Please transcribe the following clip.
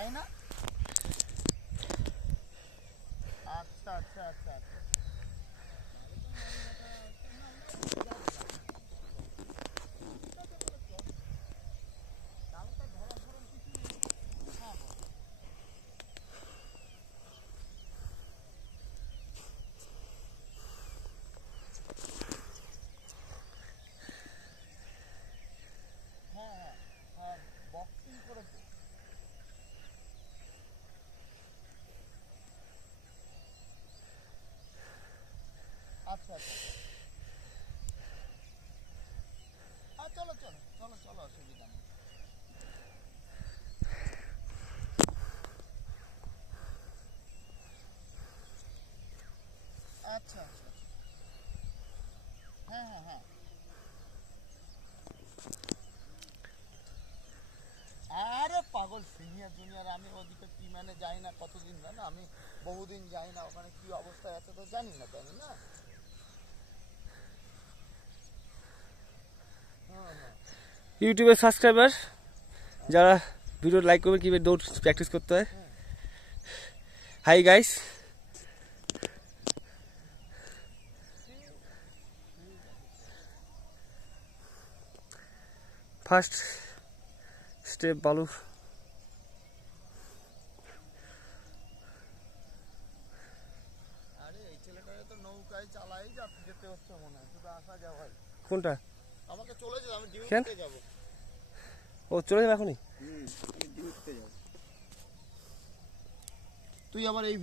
তাই না? আচ্ছা আচ্ছা আচ্ছা আচ্ছা। বক্সিং করেছে। আচ্ছা আচ্ছা, চলো চলো চলো চলো, অসুবিধা নেই। আচ্ছা আচ্ছা, হ্যাঁ হ্যাঁ হ্যাঁ। আরে পাগল, সিনিয়র জুনিয়র আমি ওদিকে কি মানে যাই না, কতদিন না আমি বহুদিন যাই না, ওখানে কি অবস্থায় আছে তো জানি না, জানি না। ইউটিউবের সাবস্ক্রাইবার যারা ভিডিও লাইক করবে কীভাবে দৌড় প্র্যাকটিস করতে হয়। হাই গাইস, ফার্স্ট স্টেপ বালু। আরে এই ছেলেটাকে তো নৌকায় চালাই যেতে হচ্ছে মনে হয়, শুধু আসা যাওয়াই। কোনটা? আমাকে চলে যাবে, আমি ডিউটিতে যাব। ও চলে যাবে এখনই? আমি ডিউটিতে যাব। তুই আবার এই